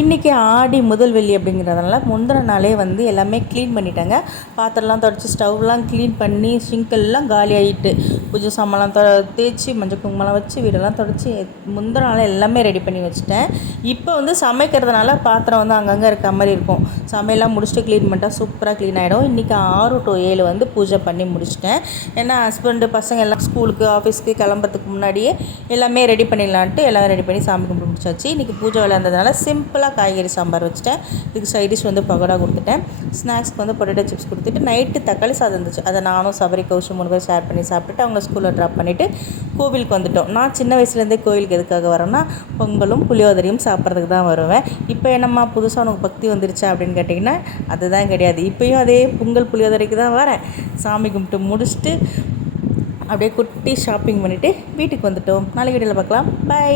இன்றைக்கி ஆடி முதல் வெள்ளி அப்படிங்கிறதுனால முந்தின நாளே வந்து எல்லாமே க்ளீன் பண்ணிட்டாங்க. பாத்திரம்லாம் தொடச்சி ஸ்டவ்லாம் க்ளீன் பண்ணி சிங்கெல்லாம் காலி ஆகிட்டு பூஜை சாமான்லாம் தேய்ச்சி மஞ்சள் குங்குமம்லாம் வச்சு வீடெல்லாம் தொடச்சி முந்தின நாளே எல்லாமே ரெடி பண்ணி வச்சுட்டேன். இப்போ வந்து சமைக்கிறதுனால பாத்திரம் வந்து அங்கங்கே இருக்க மாதிரி இருக்கும். சமையல்லாம் முடிச்சுட்டு க்ளீன் பண்ணிட்டா சூப்பராக க்ளீன் ஆகிடும். இன்றைக்கி 6 to 7 வந்து பூஜை பண்ணி முடிச்சிட்டேன். ஏன்னா ஹஸ்பண்டு பசங்க எல்லாம் ஸ்கூலுக்கு ஆஃபீஸ்க்கு கிளம்புறதுக்கு முன்னாடியே எல்லாமே ரெடி பண்ணிடலான்ட்டு எல்லாம் ரெடி பண்ணி சாமி கும்பிட்டு முடிச்சாச்சு. இன்றைக்கி பூஜை வேலை இருந்ததுனால சிம்பிளாக காய்கறி சாம்பார் வச்சுட்டேன். இதுக்கு சைடிஷ் வந்து பகோடா கொடுத்துட்டேன். ஸ்நாக்ஸ்க்கு வந்து பொட்டேட்டோ சிப்ஸ் கொடுத்துட்டு நைட்டு தக்காளி சாதம் இருந்துச்சு. அதை நானும் சபரி கௌஷம் 3 பேர் ஷேர் பண்ணி சாப்பிட்டுட்டு அவங்க ஸ்கூலில் ட்ராப் பண்ணிவிட்டு கோவிலுக்கு வந்துட்டோம். நான் சின்ன வயசுலேருந்தே கோவிலுக்கு எதுக்காக வரேன்னா பொங்கலும் புளியோதரையும் சாப்பிட்றதுக்கு தான் வருவேன். இப்போ என்னம்மா புதுசாக உனக்கு பக்தி வந்துருச்சா அப்படின்னு கேட்டிங்கன்னா அதுதான் கிடையாது. இப்போயும் அதே பொங்கல் புளியோதரைக்கு தான் வரேன். சாமி கும்பிட்டு முடிச்சுட்டு அப்படியே குட்டி ஷாப்பிங் பண்ணிவிட்டு வீட்டுக்கு வந்துட்டோம். நாளைக்கு வீடியோவில் பார்க்கலாம். பை.